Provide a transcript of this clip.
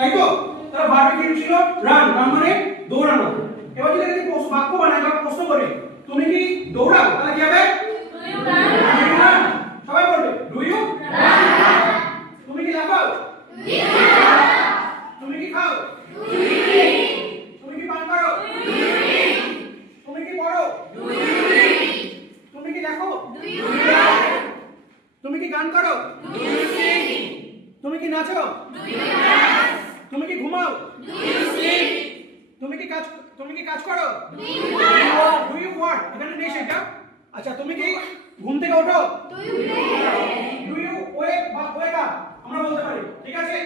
তাই তো? তাহলে ভার্বের কি ছিল রান, রান মানে দৌড়ানো। এবার যদি আমি বাক্য বানাই বা প্রশ্ন করি তুমি কি দৌড়াও, তাহলে কি হবে? সবাই বলবে ডু ইউ রান। তুমি কি লাফাও? তুমি কি খাও? তুমি কি পান করো? তুমি কি পড়ো? তুমি কি দেখো? তুমি কি গান করো? তুমি কি নাচো? তুমি কি ঘুমাও? তুমি কি কাজ করো? Do you work? এখানে নেই সেটা। আচ্ছা তুমি কি ঘুম থেকে ওঠো? ডু ইউ ওয়েক বা ওয়েক আপ আমরা বলতে পারি, ঠিক আছে?